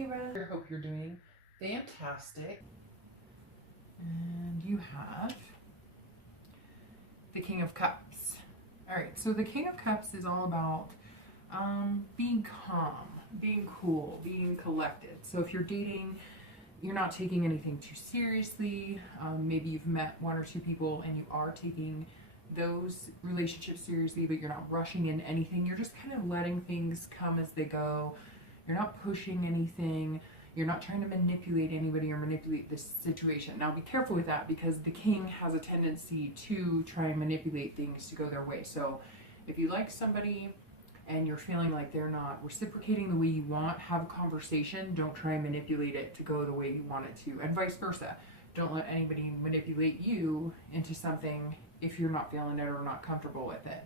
Libra. I hope you're doing fantastic. And you have the King of Cups. All right, so the King of Cups is all about being calm, being cool, being collected. So if you're dating, you're not taking anything too seriously. Maybe you've met one or two people and you are taking those relationships seriously, but you're not rushing in anything. You're just kind of letting things come as they go. You're not pushing anything. You're not trying to manipulate anybody or manipulate this situation. Now be careful with that, because the king has a tendency to try and manipulate things to go their way. So if you like somebody and you're feeling like they're not reciprocating the way you want, have a conversation. Don't try and manipulate it to go the way you want it to, and vice versa. Don't let anybody manipulate you into something if you're not feeling it or not comfortable with it.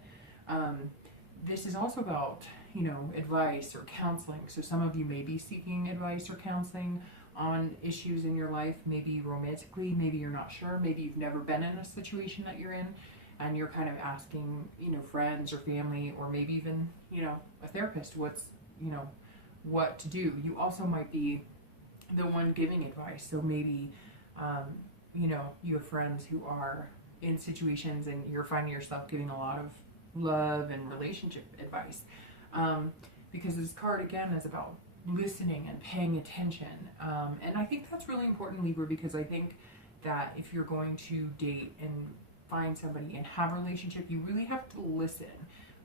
This is also about, you know, advice or counseling. So some of you may be seeking advice or counseling on issues in your life, maybe romantically, maybe you're not sure, maybe you've never been in a situation that you're in and you're kind of asking, you know, friends or family, or maybe even, you know, a therapist, what's, you know, what to do. You also might be the one giving advice. So maybe, you know, you have friends who are in situations and you're finding yourself giving a lot of love and relationship advice. Because this card again is about listening and paying attention. And I think that's really important, Libra, because I think that if you're going to date and find somebody and have a relationship, you really have to listen.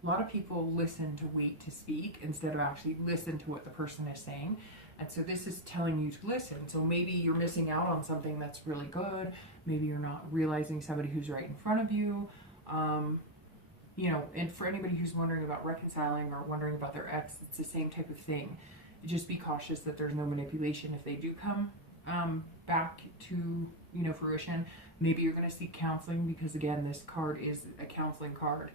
A lot of people listen to wait to speak instead of actually listen to what the person is saying. And so this is telling you to listen. So maybe you're missing out on something that's really good. Maybe you're not realizing somebody who's right in front of you. You know, and for anybody who's wondering about reconciling or wondering about their ex, it's the same type of thing. Just be cautious that there's no manipulation if they do come back to, you know, fruition. Maybe you're going to seek counseling, because again, this card is a counseling card.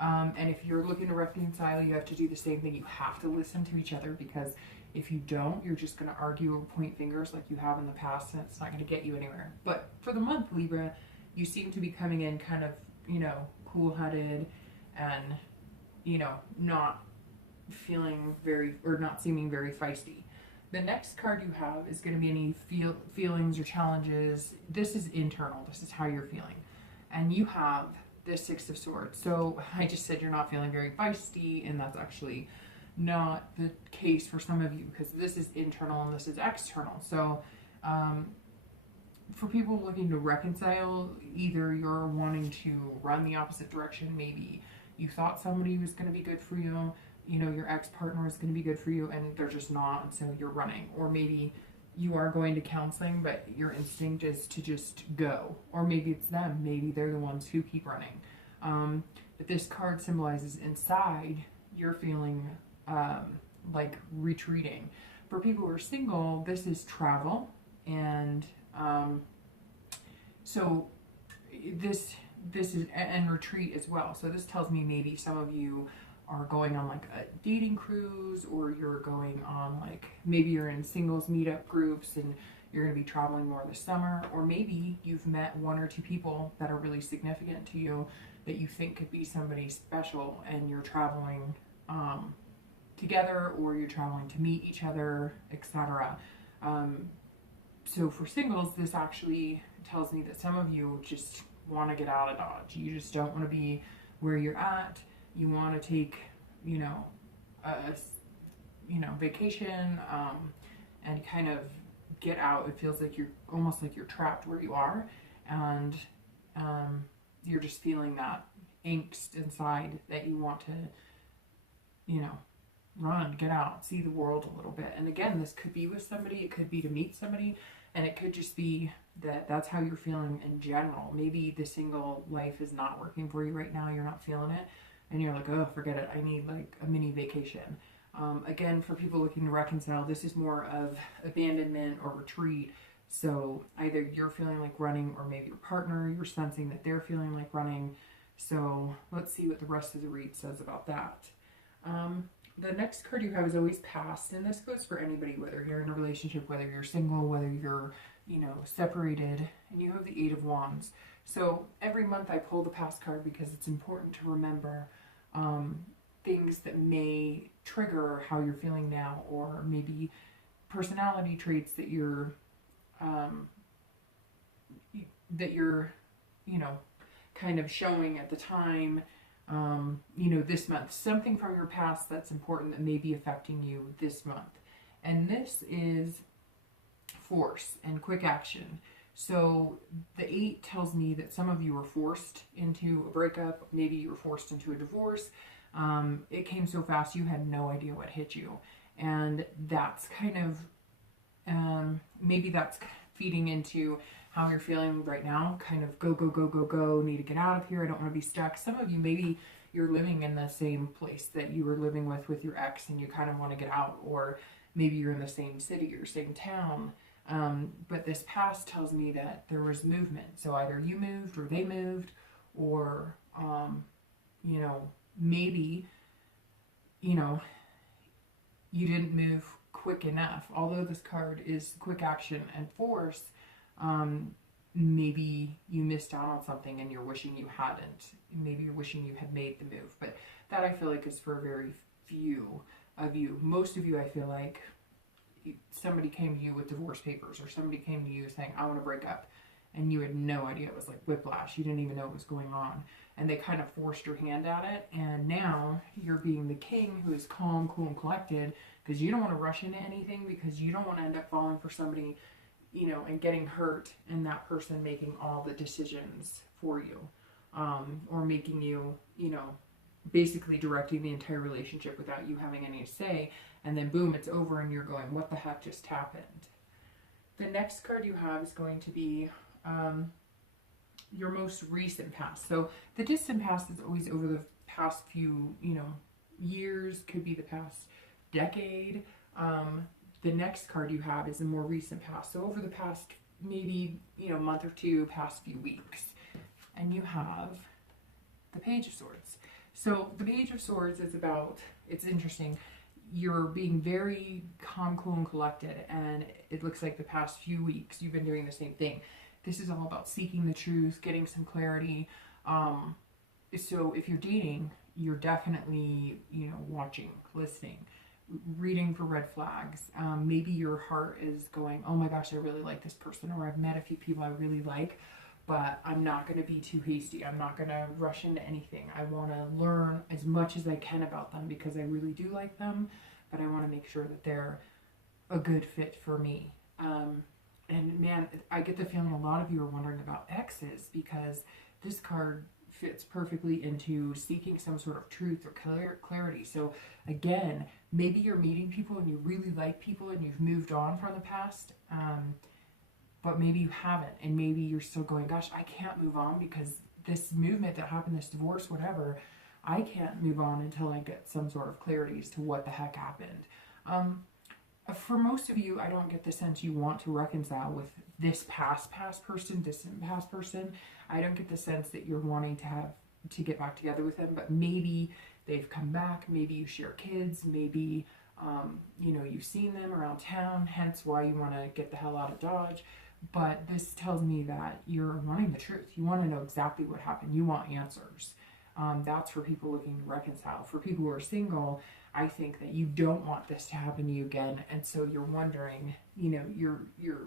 And if you're looking to reconcile, you have to do the same thing. You have to listen to each other, because if you don't, you're just going to argue or point fingers like you have in the past, and it's not going to get you anywhere. But for the month, Libra, you seem to be coming in kind of, you know, cool-headed and, you know, not feeling very, or not seeming very feisty. The next card you have is going to be any feelings or challenges. This is internal. This is how you're feeling. And you have the Six of Swords. So I just said you're not feeling very feisty, and that's actually not the case for some of you, because this is internal and this is external. So for people looking to reconcile, either you're wanting to run the opposite direction. Maybe you thought somebody was going to be good for you, you know, your ex-partner is going to be good for you, and they're just not, so you're running. Or maybe you are going to counseling, but your instinct is to just go. Or maybe it's them. Maybe they're the ones who keep running. But this card symbolizes inside you're feeling like retreating. For people who are single, this is travel. And so this is, and retreat as well. So this tells me maybe some of you are going on like a dating cruise, or you're going on like, maybe you're in singles meetup groups and you're going to be traveling more this summer. Or maybe you've met one or two people that are really significant to you that you think could be somebody special, and you're traveling together, or you're traveling to meet each other, etc. So for singles, this actually tells me that some of you just want to get out of Dodge. You just don't want to be where you're at. You want to take, you know, vacation, and kind of get out. It feels like you're almost like you're trapped where you are, and you're just feeling that angst inside that you want to, you know, run, get out, see the world a little bit. And again, this could be with somebody, it could be to meet somebody, and it could just be that that's how you're feeling in general. Maybe the single life is not working for you right now, you're not feeling it, and you're like, oh, forget it, I need like a mini vacation. Again, for people looking to reconcile, this is more of abandonment or retreat. So either you're feeling like running, or maybe your partner, you're sensing that they're feeling like running. So let's see what the rest of the read says about that. The next card you have is always past, and this goes for anybody, whether you're in a relationship, whether you're single, whether you're, you know, separated. And you have the Eight of Wands. So every month I pull the past card because it's important to remember things that may trigger how you're feeling now, or maybe personality traits that you're, you know, kind of showing at the time, you know, this month. Something from your past that's important that may be affecting you this month. And this is force and quick action. So the 8 tells me that some of you were forced into a breakup. Maybe you were forced into a divorce. It came so fast you had no idea what hit you. And that's kind of, maybe that's feeding into how you're feeling right now. Kind of go, go, go, go, go, need to get out of here. I don't want to be stuck. Some of you, maybe you're living in the same place that you were living with your ex and you kind of want to get out. Or maybe you're in the same city or same town. But this past tells me that there was movement. So either you moved or they moved, or, you know, maybe, you know, you didn't move quick enough. Although this card is quick action and force, maybe you missed out on something and you're wishing you hadn't. Maybe you're wishing you had made the move. But that I feel like is for very few of you. Most of you, I feel like, somebody came to you with divorce papers, or somebody came to you saying, I want to break up, and you had no idea. It was like whiplash. You didn't even know what was going on, and they kind of forced your hand at it. And now you're being the king who is calm, cool, and collected, because you don't want to rush into anything, because you don't want to end up falling for somebody, you know, and getting hurt, and that person making all the decisions for you, or making you, you know, basically directing the entire relationship without you having any say. And then boom, it's over and you're going, what the heck just happened? The next card you have is going to be your most recent past. So the distant past is always over the past few, you know, years, could be the past decade. The next card you have is a more recent past. So over the past maybe, you know, month or two, past few weeks. And you have the Page of Swords. So the Page of Swords is about, it's interesting, you're being very calm, cool, and collected, and it looks like the past few weeks you've been doing the same thing. This is all about seeking the truth, getting some clarity. So if you're dating, you're definitely, you know, watching, listening, reading for red flags. Maybe your heart is going, oh my gosh, I really like this person, or I've met a few people I really like, but I'm not going to be too hasty. I'm not going to rush into anything. I want to learn as much as I can about them because I really do like them, but I want to make sure that they're a good fit for me. And man, I get the feeling a lot of you are wondering about exes, because this card fits perfectly into seeking some sort of truth or clarity. So again, maybe you're meeting people and you really like people and you've moved on from the past, but maybe you haven't, and maybe you're still going, gosh, I can't move on because this movement that happened, this divorce, whatever, I can't move on until I get some sort of clarity as to what the heck happened. For most of you, I don't get the sense you want to reconcile with this past person, distant past person. I don't get the sense that you're wanting to get back together with them, but maybe they've come back, maybe you share kids, maybe you know, you've seen them around town, hence why you want to get the hell out of Dodge. But this tells me that you're wanting the truth. You want to know exactly what happened. You want answers. That's for people looking to reconcile. For people who are single, I think that you don't want this to happen to you again, and so you're wondering, you know, you're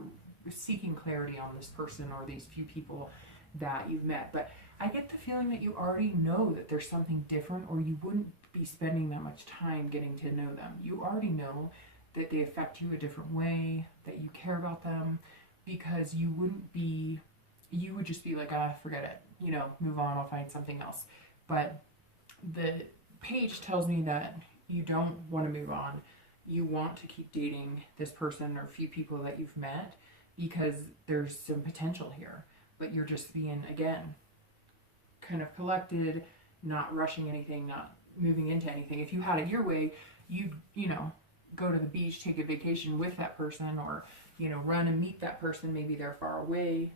seeking clarity on this person or these few people that you've met. But I get the feeling that you already know that there's something different, or you wouldn't be spending that much time getting to know them. You already know that they affect you a different way, that you care about them, because you would just be like, forget it, you know, move on, I'll find something else. But the page tells me that you don't want to move on. You want to keep dating this person or few people that you've met because there's some potential here, but you're just being, again, kind of collected, not rushing anything, not moving into anything. If you had it your way, you know, go to the beach, take a vacation with that person, or, you know, run and meet that person. Maybe they're far away,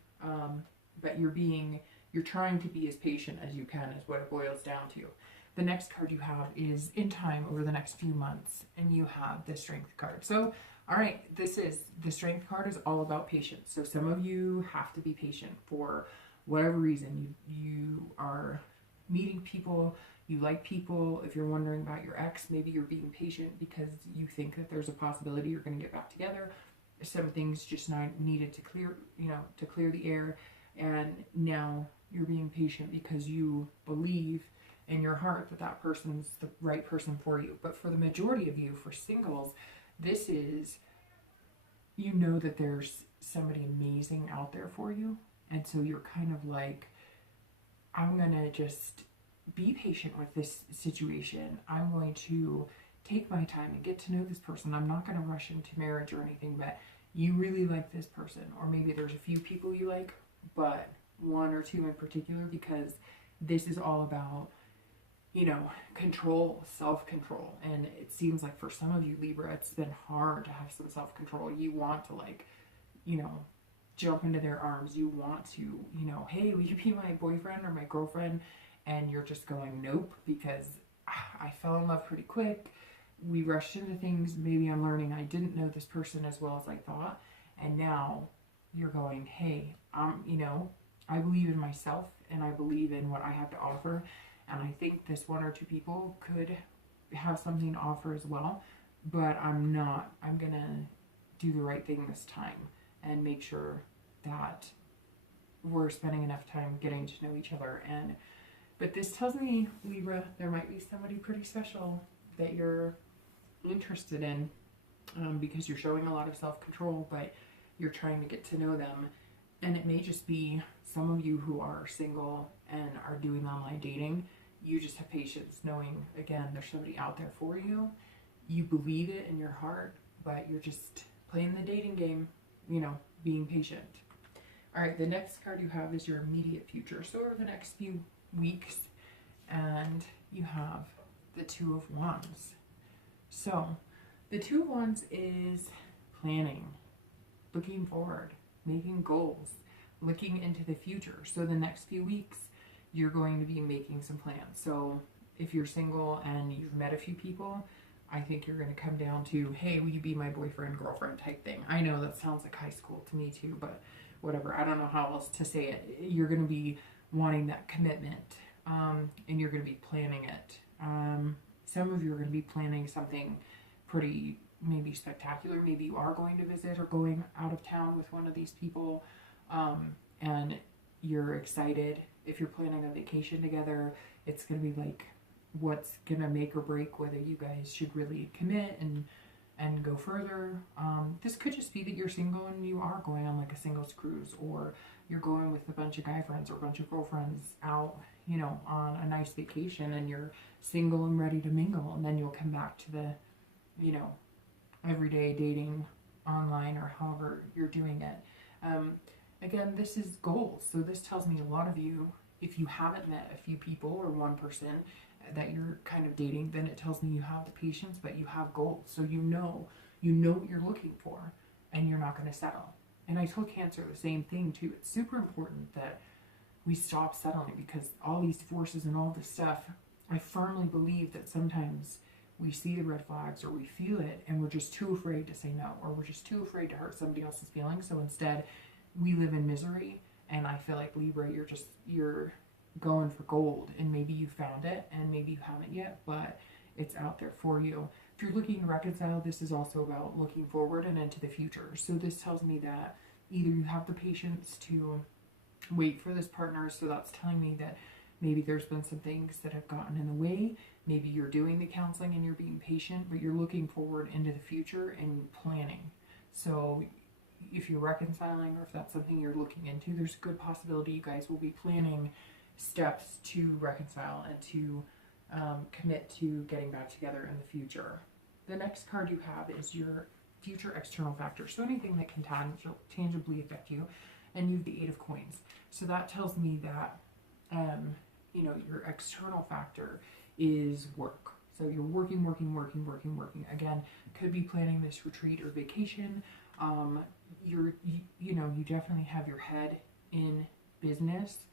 but you're trying to be as patient as you can, is what it boils down to. The next card you have is in time over the next few months, and you have the Strength card. So, all right, the Strength card is all about patience. So some of you have to be patient for whatever reason. You are meeting people, you like people. If you're wondering about your ex, maybe you're being patient because you think that there's a possibility you're going to get back together. Some things just needed to clear, to clear the air. And now you're being patient because you believe in your heart that that person's the right person for you. But for the majority of you, for singles, this is, you know that there's somebody amazing out there for you. And so you're kind of like, I'm going to just be patient with this situation. I'm going to take my time and get to know this person. I'm not going to rush into marriage or anything, but you really like this person. Or maybe there's a few people you like, but one or two in particular, because this is all about, control, self-control. And it seems like for some of you, Libra, it's been hard to have some self-control. You want to jump into their arms. You want to, hey, will you be my boyfriend or my girlfriend? And you're just going, nope, because I fell in love pretty quick. We rushed into things. Maybe I'm learning I didn't know this person as well as I thought. And now you're going, hey, I believe in myself and I believe in what I have to offer. And I think this one or two people could have something to offer as well. But I'm going to do the right thing this time and make sure that we're spending enough time getting to know each other. But this tells me, Libra, there might be somebody pretty special that you're interested in, because you're showing a lot of self-control, but you're trying to get to know them. And it may just be some of you who are single and are doing online dating. You just have patience knowing, again, there's somebody out there for you. You believe it in your heart, but you're just playing the dating game, being patient. All right, the next card you have is your immediate future. So over the next few weeks, and you have the Two of Wands. So the Two of Wands is planning, looking forward, making goals, looking into the future. So the next few weeks, you're going to be making some plans. So if you're single and you've met a few people, I think you're going to come down to, hey, will you be my boyfriend, girlfriend type thing. I know that sounds like high school to me too, but whatever. I don't know how else to say it. You're going to be wanting that commitment, and you're going to be planning it. Some of you are going to be planning something pretty maybe spectacular. Maybe you are going to visit or going out of town with one of these people, and you're excited. If you're planning a vacation together, it's going to be like what's going to make or break whether you guys should really commit and go further. This could just be that you're single and you are going on like a singles cruise, or you're going with a bunch of guy friends or a bunch of girlfriends out, on a nice vacation, and you're single and ready to mingle, and then you'll come back to the, everyday dating online or however you're doing it. Again, this is goals. So this tells me a lot of you, if you haven't met a few people or one person that you're kind of dating, then it tells me you have the patience, but you have goals. So you know what you're looking for, and you're not going to settle. And I told Cancer the same thing too. It's super important that we stop settling, because all these forces and all this stuff, I firmly believe that sometimes we see the red flags or we feel it and we're just too afraid to say no, or we're just too afraid to hurt somebody else's feelings. So instead we live in misery. And I feel like, Libra, you're going for gold, and maybe you found it and maybe you haven't yet, but it's out there for you. If you're looking to reconcile, this is also about looking forward and into the future. So this tells me that either you have the patience to wait for this partner, so that's telling me that maybe there's been some things that have gotten in the way. Maybe you're doing the counseling and you're being patient, but you're looking forward into the future and planning. So if you're reconciling, or if that's something you're looking into, there's a good possibility you guys will be planning steps to reconcile and to commit to getting back together in the future. The next card you have is your future external factor. So anything that can tangibly affect you. And you have the Eight of Coins. So that tells me that, your external factor is work. So you're working. Again, could be planning this retreat or vacation. You definitely have your head in business.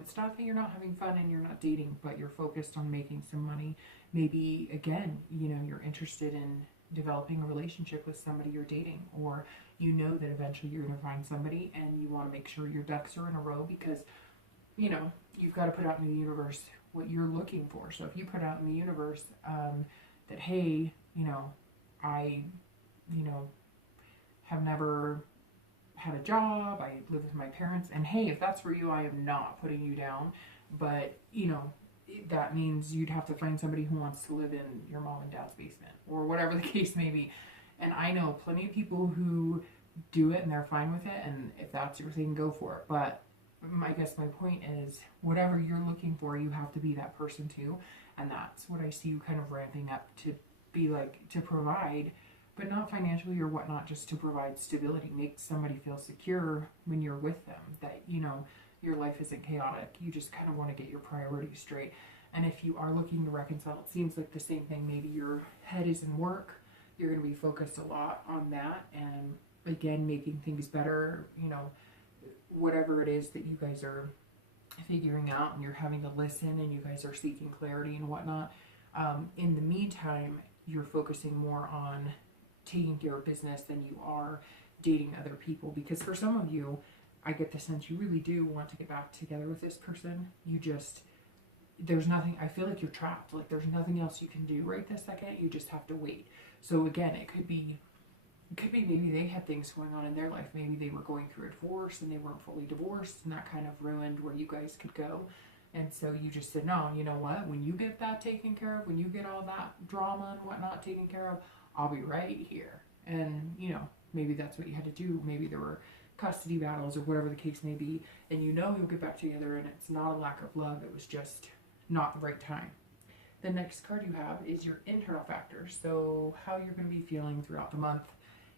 It's not that you're not having fun and you're not dating, but you're focused on making some money. Maybe, again, you're interested in developing a relationship with somebody you're dating, or that eventually you're going to find somebody, and you want to make sure your ducks are in a row, because you've got to put out in the universe what you're looking for. So if you put out in the universe that, hey, you know, I, you know, have never had a job, I live with my parents, and hey, if that's for you, I am not putting you down, but, you know, that means you'd have to find somebody who wants to live in your mom and dad's basement, or whatever the case may be. And I know plenty of people who do it and they're fine with it, and if that's your thing, go for it. But I guess my point is, whatever you're looking for, you have to be that person too, and that's what I see you kind of ramping up to be, like, to provide, but not financially or whatnot, just to provide stability, make somebody feel secure when you're with them, that, you know, your life isn't chaotic. You just kind of want to get your priorities straight. And if you are looking to reconcile, it seems like the same thing. Maybe your head is in work. You're going to be focused a lot on that. And again, making things better, you know, whatever it is that you guys are figuring out and you're having to listen and you guys are seeking clarity and whatnot. In the meantime, you're focusing more on taking care of business than you are dating other people. Because for some of you, I get the sense you really do want to get back together with this person. You just, there's nothing, I feel like you're trapped. Like there's nothing else you can do right this second. You just have to wait. So again, it could be maybe they had things going on in their life. Maybe they were going through a divorce and they weren't fully divorced, and that kind of ruined where you guys could go. And so you just said, no, you know what? When you get that taken care of, when you get all that drama and whatnot taken care of, I'll be right here. And, you know, maybe that's what you had to do. Maybe there were custody battles or whatever the case may be, and you know you'll get back together, and it's not a lack of love, it was just not the right time. The next card you have is your internal factors, so how you're going to be feeling throughout the month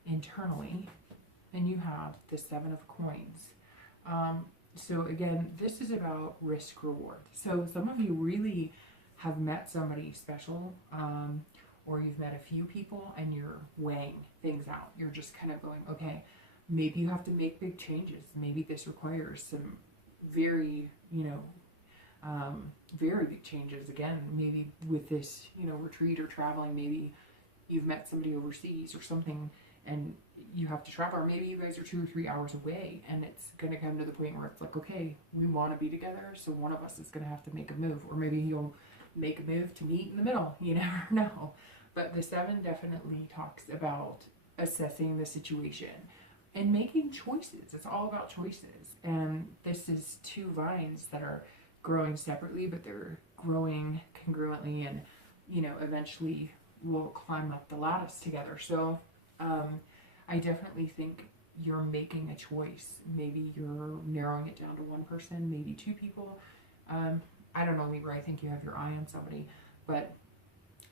internally. And you have the 7 of Coins. So again, this is about risk reward. So some of you really have met somebody special, or you've met a few people and you're weighing things out. You're just kind of going, okay, maybe you have to make big changes. Maybe this requires some very, you know, very big changes. Again, maybe with this, you know, retreat or traveling, maybe you've met somebody overseas or something and you have to travel, or maybe you guys are 2 or 3 hours away and it's going to come to the point where it's like, okay, we want to be together, so one of us is going to have to make a move, or maybe you'll make a move to meet in the middle. You never know. But the 7 definitely talks about assessing the situation and making choices. It's all about choices. And this is 2 vines that are growing separately, but they're growing congruently, and, you know, eventually will climb up the lattice together. So I definitely think you're making a choice. Maybe you're narrowing it down to one person, maybe 2 people. I don't know, Libra, I think you have your eye on somebody, but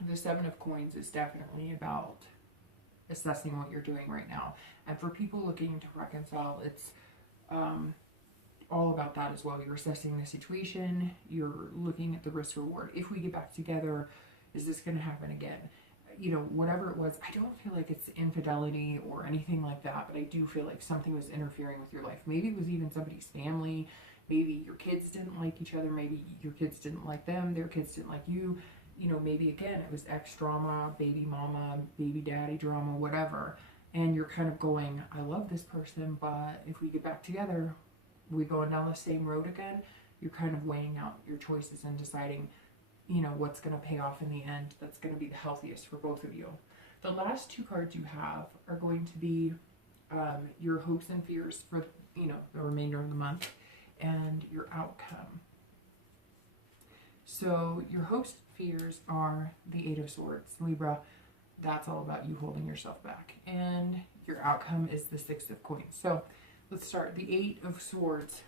the 7 of Coins is definitely about assessing what you're doing right now. And for people looking to reconcile, it's all about that as well. You're assessing the situation, you're looking at the risk reward. If we get back together, is this going to happen again? You know, whatever it was, I don't feel like it's infidelity or anything like that, but I do feel like something was interfering with your life. Maybe it was even somebody's family. Maybe your kids didn't like each other. Maybe your kids didn't like them. Their kids didn't like you. You know, maybe again, it was ex drama, baby mama, baby daddy drama, whatever. And you're kind of going, I love this person, but if we get back together, we going down the same road again. You're kind of weighing out your choices and deciding, you know, what's going to pay off in the end, that's going to be the healthiest for both of you. The last 2 cards you have are going to be your hopes and fears for, you know, the remainder of the month, and your outcome. So your hopes and fears are the 8 of Swords. Libra, that's all about you holding yourself back. And your outcome is the 6 of Coins. So let's start. The 8 of Swords,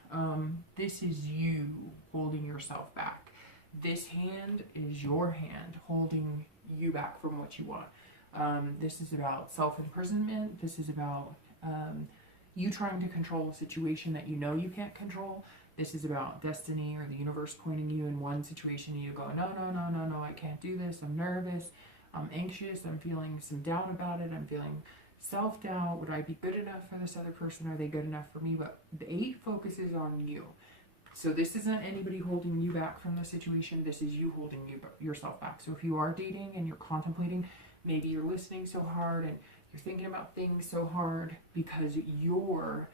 this is you holding yourself back. This hand is your hand holding you back from what you want. This is about self-imprisonment. This is about you trying to control a situation that you know you can't control. This is about destiny or the universe pointing you in one situation and you go, no, no, no, no, no, I can't do this. I'm nervous. I'm anxious. I'm feeling some doubt about it. I'm feeling self-doubt. Would I be good enough for this other person? Are they good enough for me? But the 8 focuses on you. So this isn't anybody holding you back from the situation. This is you holding yourself back. So if you are dating and you're contemplating, maybe you're listening so hard and you're thinking about things so hard because you're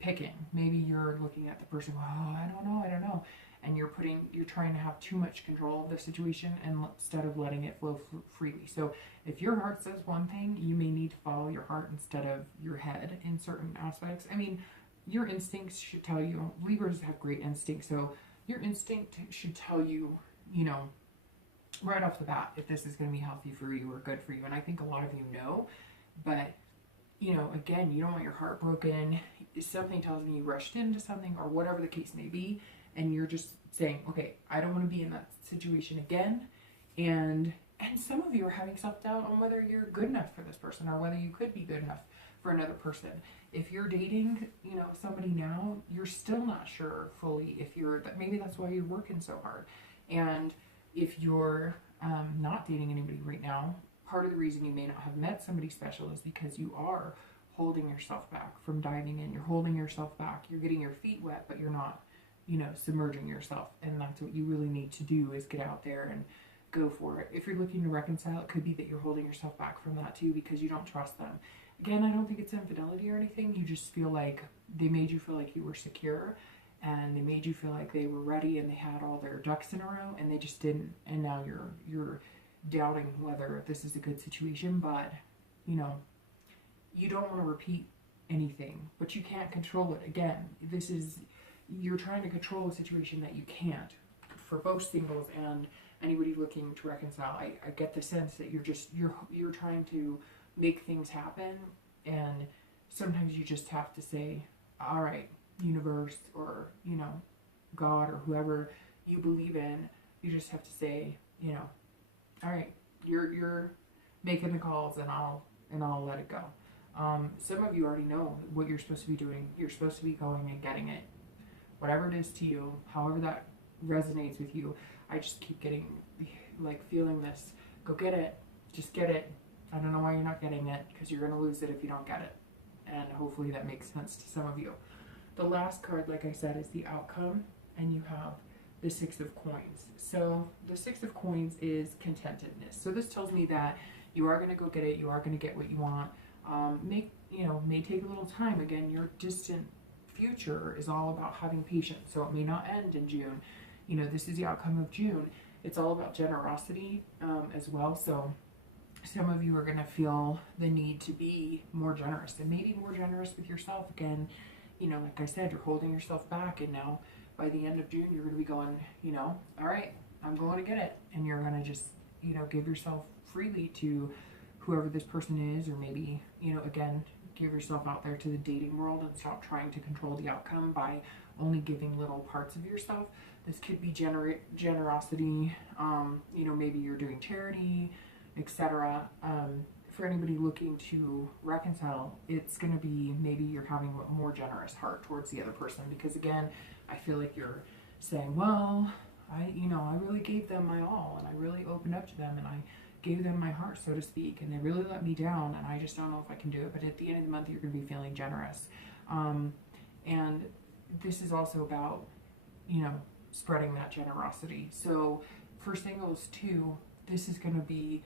picking. Maybe you're looking at the person, oh, I don't know. and you're trying to have too much control of the situation instead of letting it flow freely. So if your heart says one thing, you may need to follow your heart instead of your head in certain aspects. I mean, your instincts should tell you. Libras have great instincts, so your instinct should tell you, you know, right off the bat if this is going to be healthy for you or good for you. And I think a lot of you know, but you know, again, you don't want your heart broken. Something tells me you rushed into something or whatever the case may be, and you're just saying, okay, I don't want to be in that situation again. And some of you are having self-doubt on whether you're good enough for this person or whether you could be good enough for another person. If you're dating, you know, somebody now, you're still not sure fully if you're, maybe that's why you're working so hard. And if you're not dating anybody right now, part of the reason you may not have met somebody special is because you are holding yourself back from diving in. You're holding yourself back. You're getting your feet wet, but you're not, you know, submerging yourself. And that's what you really need to do, is get out there and go for it. If you're looking to reconcile, it could be that you're holding yourself back from that too because you don't trust them. Again, I don't think it's infidelity or anything. You just feel like they made you feel like you were secure, and they made you feel like they were ready and they had all their ducks in a row, and they just didn't. And now you're doubting whether this is a good situation. But you know, you don't want to repeat anything, but you can't control it. Again, you're trying to control a situation that you can't, for both singles and anybody looking to reconcile. I get the sense that you're trying to make things happen, and sometimes you just have to say, all right, universe, or you know, God, or whoever you believe in, you just have to say, you know, all right, you're making the calls, and I'll let it go. Some of you already know what you're supposed to be doing. You're supposed to be going and getting it, whatever it is to you, however that resonates with you. I just keep getting, like, feeling this, go get it, just get it. I don't know why you're not getting it, because you're going to lose it if you don't get it. And hopefully that makes sense to some of you. The last card, like I said, is the outcome, and you have the Six of Coins. So the Six of Coins is contentedness. So this tells me that you are going to go get it. You are going to get what you want. May take a little time. Again, your distant future is all about having patience. So it may not end in June. You know, this is the outcome of June. It's all about generosity as well. So some of you are going to feel the need to be more generous, and maybe more generous with yourself. Again, you know, like I said, you're holding yourself back, and now by the end of June, you're going to be going, you know, all right, I'm going to get it. And you're going to just, you know, give yourself freely to whoever this person is, or maybe, you know, again, give yourself out there to the dating world and stop trying to control the outcome by only giving little parts of yourself. This could be generosity, you know, maybe you're doing charity, etc. For anybody looking to reconcile, it's going to be maybe you're having a more generous heart towards the other person, because again, I feel like you're saying, well, I really gave them my all, and I really opened up to them, and I gave them my heart, so to speak, and they really let me down, and I just don't know if I can do it. But at the end of the month, you're going to be feeling generous. And this is also about, you know, spreading that generosity. So for singles too, this is going to be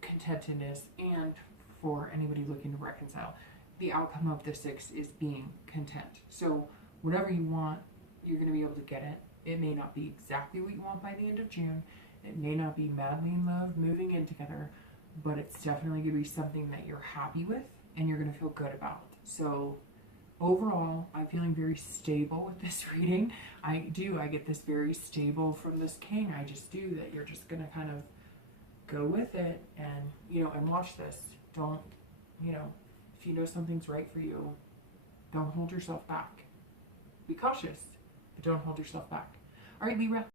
contentedness, and for anybody looking to reconcile, the outcome of the Six is being content. So whatever you want, you're going to be able to get it. It may not be exactly what you want by the end of June. It may not be madly in love, moving in together, but it's definitely going to be something that you're happy with and you're going to feel good about. So overall, I'm feeling very stable with this reading. I get this very stable from this King. I just do, that you're just going to kind of go with it, and, you know, and watch this. Don't, you know, if you know something's right for you, don't hold yourself back. Be cautious, but don't hold yourself back. All right, Libra,